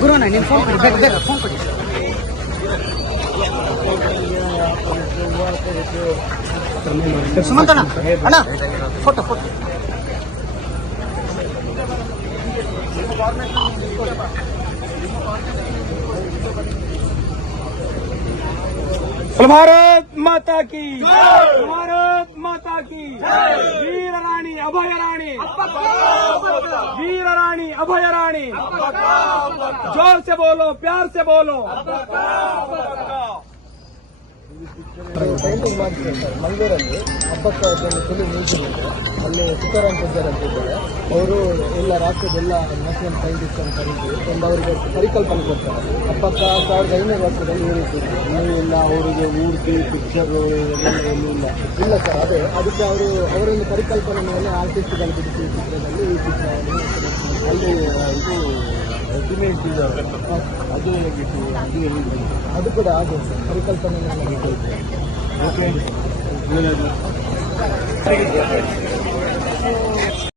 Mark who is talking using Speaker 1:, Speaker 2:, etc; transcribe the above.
Speaker 1: ಗುರುನ ನಿನ್ ಫೋನ್ ಕೊಡಿ ಬೇಗ ಬೇಗ ಫೋನ್ ಕೊಡಿ ಸುಮಂತಣ್ಣ ಅಣ್ಣ ಫೋಟೋ ಫೋಟೋ
Speaker 2: भारत माता की भारत माता की वीर रानी अभय रानी वीर रानी अभय रानी ज़ोर से बोलो प्यार से बोलो।
Speaker 3: ಸರ್ ಮಂಗಳೂರಲ್ಲಿ ಹಬ್ಬಕ್ಕೆ ಅದನ್ನು ಫುಲ್ ಮ್ಯೂಸಿಯಂ ಇದೆ ಅಲ್ಲಿ ತುಕಾರಾಮ್ ಪೂಜಾರ್ ಅಂತ ಇದ್ದಾರೆ. ಅವರು ಎಲ್ಲ ರಾಷ್ಟ್ರದೆಲ್ಲ ನ್ಯಾಷನಲ್ ಸೈಂಟಿಸ್ಟ್ ಅಂತ ಕರೀತೀವಿ ಒಂದು ಅವರಿಗೆ ಪರಿಕಲ್ಪನೆ ಕೊಡ್ತಾರೆ. ಹಬ್ಬಕ್ಕ ಸಾವಿರದ ಐನೂರು ವರ್ಷದಲ್ಲಿ ರೀತಿ ಇಲ್ಲ ಅವರಿಗೆ ಮೂರ್ತಿ ಪಿಕ್ಚರು ಎಲ್ಲ ಇಲ್ಲ. ಇಲ್ಲ ಸರ್ ಅದೇ ಅದಕ್ಕೆ ಅವರು ಅವರೊಂದು ಪರಿಕಲ್ಪನೆ ಮೇಲೆ ಆರ್ಟಿಸ್ಟ್ಗಳು ಬಿಡಿಸಿ ಚಿತ್ರದಲ್ಲಿ ಈ ಚಿತ್ರವನ್ನು ಅಲ್ಲಿ ಇದು ಇದು ಅದು ಹೇಗಿತ್ತು? ಅದು ಹೇಗಿತ್ತು? ಅದು ಕೂಡ ಹಾಗೆ ಪರಿಕಲ್ಪನೆ ಪರಿಕಲ್ಪನೆ ಓಕೆ ಬಿಟ್ಟಿತ್ತು.